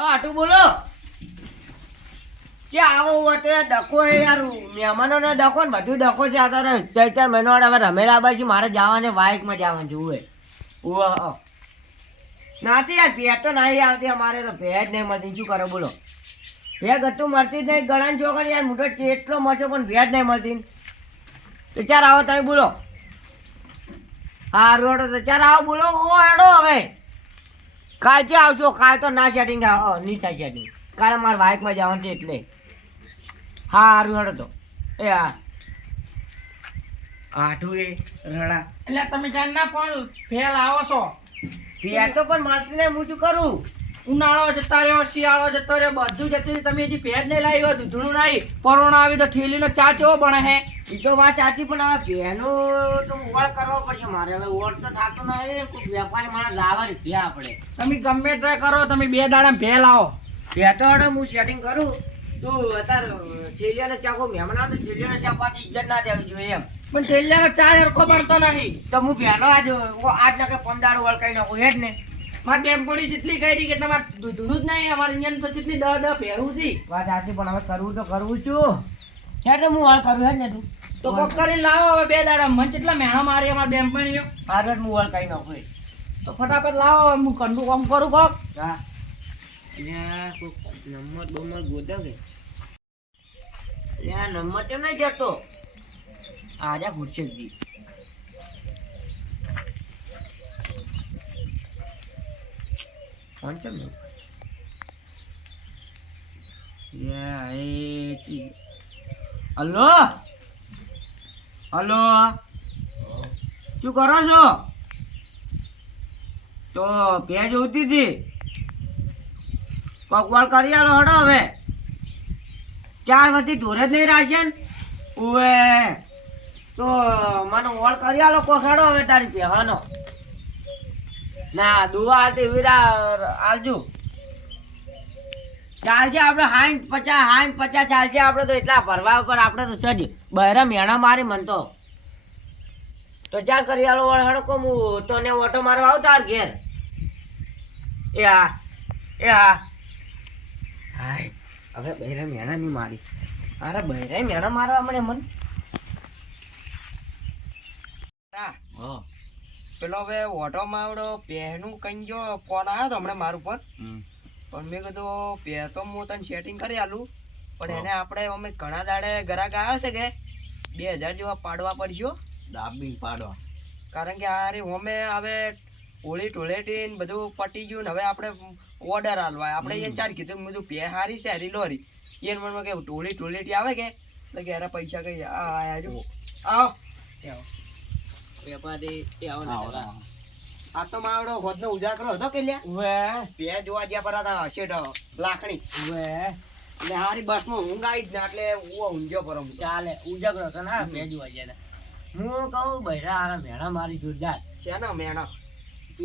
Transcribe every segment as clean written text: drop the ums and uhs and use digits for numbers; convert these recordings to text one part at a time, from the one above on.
આટું બોલો કે આવો વટે ડખો હે યાર મહેમાનોને ડખો ને બધું ડખો છે. આ તો 4 મહિનો હવે રમેલા બાજી મારે જવાને બાઇકમાં જવાનું છે. ઉવે નાથી યાર ભેજ તો નહીં આવતી અમારે તો ભેજ નહીં મળતી. શું કરો બોલો? ભેજ હતું મળતી જ નહીં. ગળાની ચોકડ યાર મોટો એટલો મળશે પણ ભેજ નહીં મળતી. તો ચાર આવો તમે બોલો. હા રોડો તો ચાર આવો બોલો. ઓ હેડો હવે કાલ છે આવશો. કાલ તો ના સેટિંગ નહીં થાય સેટિંગ. કાલે મારે બાઇકમાં જવાનું છે એટલે. હા સારું હેડો તો. એ હા આઠું એ રડા એટલે તમે જાણના પણ ફેલ આવો છો. ભેજ તો પણ મળતી નહીં. હું શું કરું? ઉનાળો જતા રહ્યો, શિયાળો જતો રહ્યો, બધું જતું રહ્યું. તમે હજી ભેજ નહીં લાવી હોય, દૂધણું નહીં. પરોણા આવી તો ઠેલીનો ચા કેવો બને હે? એ તો વાત સાચી પણ હવે ભેનું તો ઓળ કરવો પડશે મારે. હવે ઓળ તો થતો નહીં. કોઈ વેપારી માણસ લાવવા રૂપિયા આપણે. તમે ગમે તે કરો, તમે 2 દાડા ભે લાવો. ભે તો હેડો હું સેટિંગ કરું. તું અત્યારે છેલ્યાને ચા કોઈ મહેમાન આવે તો છેલ્યાને ચા પાછી ઇજ્જત ના દેવી જોઈએ એમ. પણ ઠેલિયાનો ચા હરખો બનતો નહીં. તો હું ભેનો આજ ના કે 15 વળકાઈ નાખું હેડ ને. મારી બેનપણી જેટલી કહી કે તમારે દૂધણું જ નહીં. અમારે અહીંયા તો જેટલી 10 ભેરું છે. વાત સાચી પણ હવે કરવું તો કરવું છું. હેડ હું વળ કરું હેડ ને તું તો કોક કરીને લાવો હવે 2 દાડા. મને કેટલા મહેણો મારી અમારી બેનપણીઓ. હારત હું વળ કરી નાખું. તો ફટાફટ લાવો, હું કંડું કામ કરું કોક. હા નંબર બમર ગોતો કે નંબર કેમ નહીં જતો? આજા ગુરશેકજી ફોન ચમ હલો હલો શું કરો છો? તો ભેજ ઉતી હતી પકવાડ કરી આલો હડો. હવે 4 વર્ષથી ઢોરે જ નહીં રાશન. ઉવે તો મને ઓળ કરી આલો કોખાડો હવે તારી પહેવાનો. ના દુવા હતી વીરા આલજુ. ચાલશે આપણે 50 ચાલશે આપણે તો. એટલા ભરવા ઉપર આપણે તો સજ બહેરા મેણા મારી મન તો. તો ચાલ કરી આલો વળ હડો કો. હું તને ઓટો મારવા આવ તાર ઘેર. એ હા એ હા હાય હવે બહેરા મેણા નહીં મારી. અરે બહેરા મેણા મારવા મળે મન. પેલો હવે ઓટોમાં આવડો પહેનું કઈ જો ફોન આવ્યો તો હમણાં મારું પર. પણ મેં કીધું પે તો હું તને સેટિંગ કરી આલું પણ એને આપણે અમે ઘણા દાડે ગ્રાહક આવ્યા છે કે 2000 જેવા પાડવા પડશે. દાબી પાડવા. કારણ કે આ રે અમે હવે હોળી ટોળેટી ને બધું પટી ગયું ને હવે આપણે ઓર્ડર આલવા આપણે એને 4 કીધું. મેં કીધું પે હારી છે હારી લોરી. એને મનમાં કે હોળી ટોળેટી આવે કે એટલે કે અરે પૈસા કઈ આયા જો આવો વેપારી આ તો માવડો હોદનો ઉજાગરો હતો કે લ્યા પે જોવા જ્યાં પર હતા શેઠ લાખણી. એટલે હારી બસમાં ઊંઘ આવી જ ને એટલે ઊંઘ્યો પર ચાલે ઉજાગરો હતો ને બે જોવા ગયા. હું કહું બહેરા આ મેણા મારી જોરદાર છે ને મેણા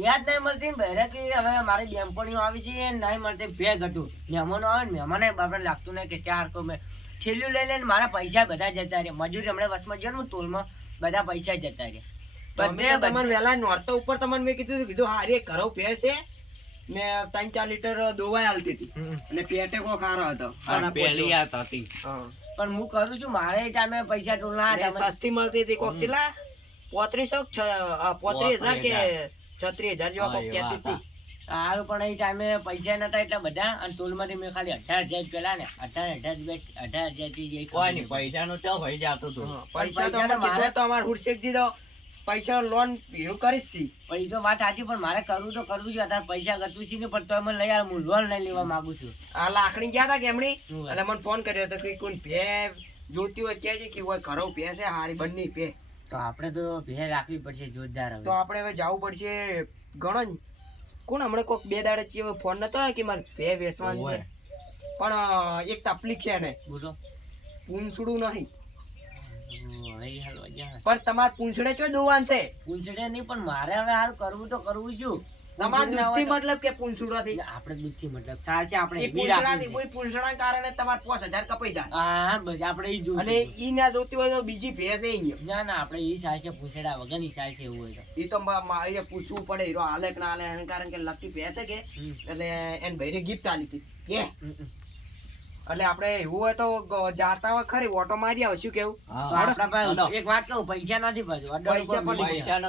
યાદ નહીં મળતી. બહેરા કે હવે મારી બેનપણીઓ આવી છે નહીં મળતી. ભેગ હતું મહેમાનો આવે ને મહેમાને આપણે લાગતું નહીં કે 4 કો મેં છેલ્લું લઈ લઈને મારા પૈસા બધા જતા રહ્યા. મજૂરી હમણાં બસમાં ગયો ને તોલમાં બધા પૈસા જતા રહ્યા. તમને વેલા નોરતો ઉપર તમને મેં કીધું હારી ઘરો પેર છે ને 3-4 લીટર દોવાઈ હાલતી હતી અને પેટે કો ખારો હતો. પણ હું કરું છું મારે ટાઈમે પૈસા ટોલના સસ્તી મળતી હતી કોક કેટલા 35,000 કે 36,000 જેવા કોક કહેતી હતી. સારું પણ એ ટાઈમે પૈસા નતા એટલા બધા અને ટોલમાંથી મેં ખાલી 18,000 પેલા ને 18,000 થી કોઈ નહીં પૈસા નો ચો ભાઈ જાતો તો. પૈસા તો મારે તો અમાર હુરશેક દીધો પૈસા લોન ભીડું કરીશ છી. પછી તો વાત સાચી પણ મારે કરવું તો કરવું છે. અત્યારે પૈસા ગતું છે ને પણ તો મને લઈ હું લોન નહીં લેવા માંગુ છું. આ લાખણી ગયા હતા કેમણી એટલે મને ફોન કર્યો હતો કે કોઈ ભે જોતી હોય કહેજે કે હોય ઘરો ભે છે હારી બંને ભે. તો આપણે તો ભે રાખવી પડશે જોરદાર. તો આપણે હવે જવું પડશે ઘણો જ. કોણ હમણાં કોઈક 2 દાડે ચીવો ફોન નતો આવ્યો કે મારે ભે વેચવાનું છે પણ એક તકલીફ છે ને બોલો પૂંછડું નહીં. પણ તમારે પૂંછડે ચો દોવાન છે? પૂંછડે નહીં પણ મારે હવે હાલ કરવું તો કરવું છું. તમારા દૂધથી મતલબ કે પૂંછડાથી? આપણે દૂધથી મતલબ સાર છે આપણે એ એવી પૂંછડાથી રાખવી છે. કોઈ પૂંછડાના કારણે તમારે 5000 કપાઈ જાય. હા બસ આપણે ઈ જોઈશું. અને ઈ ના જોતી હોય તો બીજી ભેંસ એ અહીંયા. ના ના આપણે ઈ સાર છે પૂછડા વગરની સાર છે એવું હોય તો. ઈ તો એ પૂછવું પડે હીરો હાલે કે ના હાલે એનું કારણ કે લકી ભેંસ છે કે એટલે એને ભાઈને ગિફ્ટ આલી હતી કે એટલે આપણે એવું હોય તો જાતા હોય ખરી ઓટો મારી આવ શું કેવું? તો આપણા પાસે એક વાત કહું પૈસા નથી પાછું પૈસા પણ પૈસા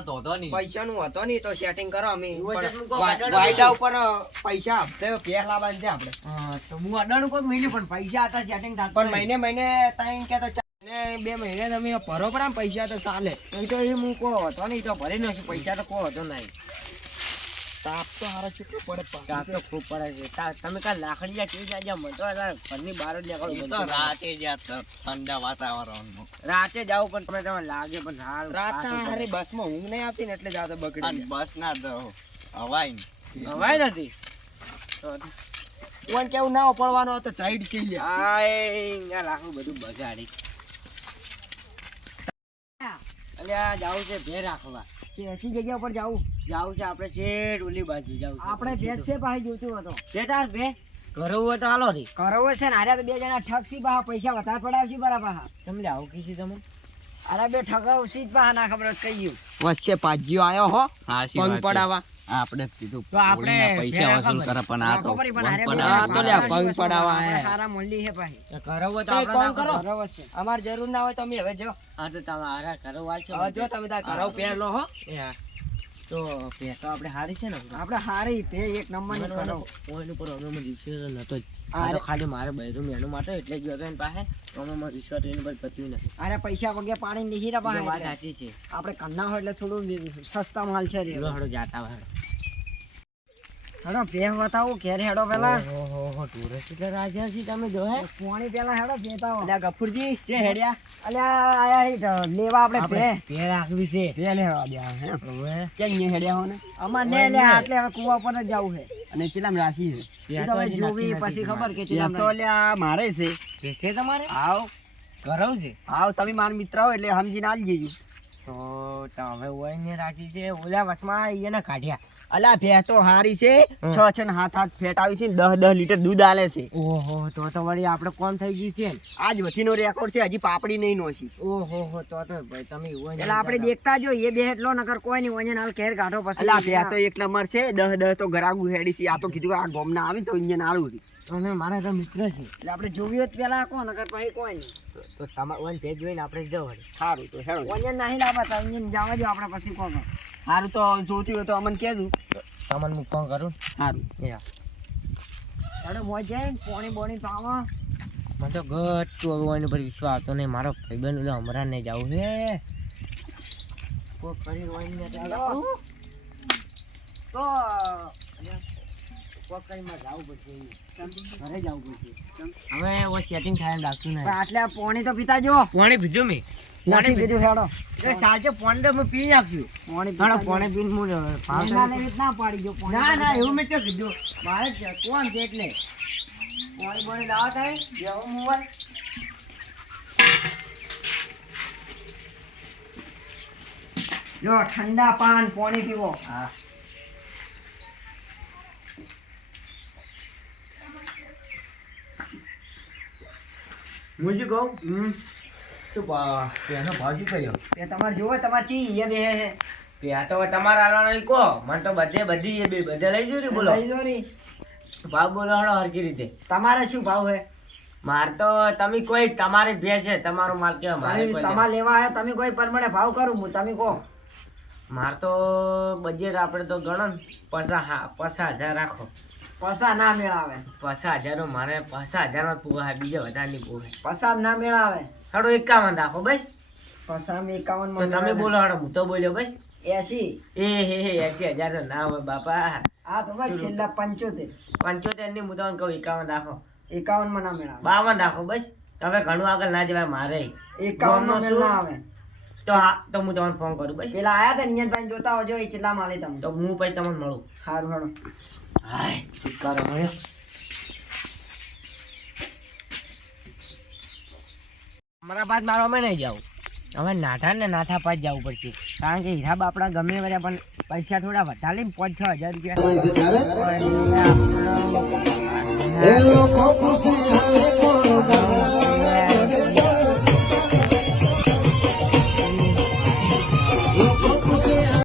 પૈસાનું હતો નહીં તો સેટિંગ કરો અમે એવું હોય તો તું કહો, પણ અડાડો વાયદા ઉપર પૈસા આપતે ભેંસ લાવવાની છે આપણે. હા તો હું અડાણું કોઈ મિલ્યું પણ પૈસા હતા સેટિંગ પણ મહિને મહિને તાઈ કે તો 2 મહિને તમે ભરો પર આમ પૈસા તો ચાલે. એ તો એ હું કહો હતો નહીં તો ભરી નાખું પૈસા તો કહો હતો નહીં. તાપ તો હારા ચૂકવું પડે પણ. તાપ તો ખૂબ પડે છે તમે કાલ લાકડી કેવી જાય મતો ઘરની બહાર જ નીકળો રાતે જાવ પણ તમે લાગે પણ સારું રાતના હારે બસમાં ઊંઘ નહીં આવતી ને એટલે જાતો બગડી હવાય નથી કોણ કેવું ના પડવાનો હતો સાઈડ છે લે. આ લાખું બધું બગાડી અલ્યા જાવું છે ભે રાખવા એસી જગ્યા ઉપર જાવું જાવું છે આપણે શેઠ ઓલી બાજુ જાવું છે આપણે ભેંસ છે પાસે જોતું હતો બેટા ભે ઘરે હોય તો હાલો રી કરવો છે ને હારે તો 2 જણા ઠગસી બા પૈસા વધારે પડાવશી બરા પાહા તમને આવું કીધું તમે અરે બે ઠગાવશી જ બા ના ખબર કઈ ગયું વચ્ચે પાજ્યો આયો હો પંગ પડાવા આપણે કીધું તો આપણે પૈસા વસૂલ કરે પણ આ તો આ તો લ્યા પંગ પડાવા આયા સારા મોલ્લી હે ભાઈ ઘરે હોય તો તો એક આપણે કામ ના કરો અમાર જરૂર ના હોય તો અમે હવે જો હા તો તમારા ઘરે વાળ છે હવે જો તમે તાર ઘરાવ પહેરલો હો એ હા તો ભે તો આપણે હારી છે ને આપણે હારી ભે એક નંબર ની કરો ઓઈન ઉપર અમે રિશ્વત નતો જ આ તો ખાલી મારે બૈરું મેનું માટે એટલે જ ગયો એની પાસે તો અમે રિશ્વત એની પર પત્યું નથી અરે પૈસા વગે પાણી નહીં રા એ વાત પાસે સાચી છે આપણે કન્ના હોય એટલે થોડું સસ્તા માલ છે રે હળો જાતા હોય હેડો ભે બતાવો ઘેર હેડો પેલા ઓહો ટુરિસ્ટ એટલે રાજા છે તમે જો હે પાણી પેલા હેડો ભેતાવો અલ્યા ગફુરજી જે હેડ્યા અલ્યા આયા હી લેવા આપણે ભે ભે રાખવી છે ભે લેવા ગયા હે ઓએ ક્યાં અહીંયા હેડ્યા હો ને અમાર ને લે એટલે હવે કુવા પર જ જવું છે અને ચેલામ રાશી છે એ તો હવે જોવી પછી ખબર કે ચેલામ તો લ્યા મારે છે છે તમારે આવ ઘરવ છે આવ તમે મારા મિત્ર હો એટલે સમજીને આલ જેજી તો તમે હોય ને રાખી છે ઓલા વસમાં એને કાઢ્યા અલા ભે તો હારી છે 6 ને 7 ફેટ આવી છે 10 લીટર દૂધ આલે છે ઓહો તો વળી આપણે કોણ થઈ ગયું છે ને આજ વતીનો રેકોર્ડ છે હજી પાપડી નહીં નોશી ઓહો તો ભાઈ તમે હોય ને એટલે આપણે દેખતા જો એ બે એટલો નકર કોઈ નહીં વજન હાલ કેર કાઢો પછી અલા ભે તો એક નંબર છે 10 તો ગરાગુ હેડી છે આ તો કીધું આ ગોમ ના આવી તો ઇન્જન આલું અને મારા તો મિત્ર છે એટલે આપણે જોવી હોત પેલા કો નકર પછી કોઈ નહીં તો તમારે ઓન ભેજ જોઈને આપણે જવું સારું તો હેડો વજન નહીં લાવવા તો ઇન્જન જવા દો આપણે પછી કો સારું તો જોતી હોય તો અમને કહેજો તમને હું ફોન કરું સારું યા હેડો મોજ જાય પોણી બોણી પાવા મને તો ગતું હવે એની પર વિશ્વાસ આવતો નહીં મારો ભાઈબંધ ઓલો હમણાં નહીં જવું છે કોઈ કરી રોઈને તો પોકરીમાં જવું પડશે ઘરે જવું પડશે હવે ઓ સેટિંગ થાય એમ લાગતું નહીં આટલે પોણી તો પીતા જો પાણી પીધું મેં નથી પીધું હેડો એ સાચે પાણી તો મેં પી નાખ્યું પોણી હાલો પાણી પીને હું ના પાડી જો ના ના એવું મેં તો કીધું મારે જ કોણ છે એટલે પાણી પાણી લાવવા થાય જેવું મોબાઈલ જો ઠંડા પાન પાણી પીવો હા હું શું કહું શું એનો ભાવ શું કર્યો તે તમારે જોવે તમારે ચી એ બે હે ત્યાં તો તમારા આલાનો કહો મને તો બધી એ બે બધા લઈ જોઈ બોલો લઈ જો ની ભાવ બોલો હળો હરકી રીતે તમારે શું ભાવ હે માર તો તમે કોઈ તમારી ભેસ છે તમારો માલ કેવા મારે કોઈ તમારે લેવા આયા તમે કોઈ પરમાણે ભાવ કરું હું તમે કહો માર તો બજેટ આપણે તો ગણો ને 50,000 રાખો પસા ના મેળાવે 50,000 મારે 50,000 માં પૂરા બીજા વધારે નહીં પૂરે પસા ના મેળાવે હળો 51 રાખો બસ પસા 51 તો તમે બોલો હળો હું તો બોલ્યો બસ 80 એ 80,000 તો ના હોય બાપા આ તો બસ છેલ્લા 75 75 ની હું તમને કહું 51 રાખો 51 માં ના મેળાવે 52 રાખો બસ હવે ઘણું આગળ ના જવાય મારે 51 માં મેળ ના આવે તો તો હું તમને ફોન કરું બસ પેલા આયા તા નિયનભાઈ જોતા હોજો એ ચેલા માલે તમે તો હું પછી તમને મળું સારું હેડો હાય કરો મળ્યો અમારા બાદ મારવા નહીં જાવ હવે નાઠા ને નાથા પાસ જવું પડશે કારણ કે હીરા બાપડા ગમે વર્યા પણ પૈસા થોડા વધારે 5-6 હજાર રૂપિયા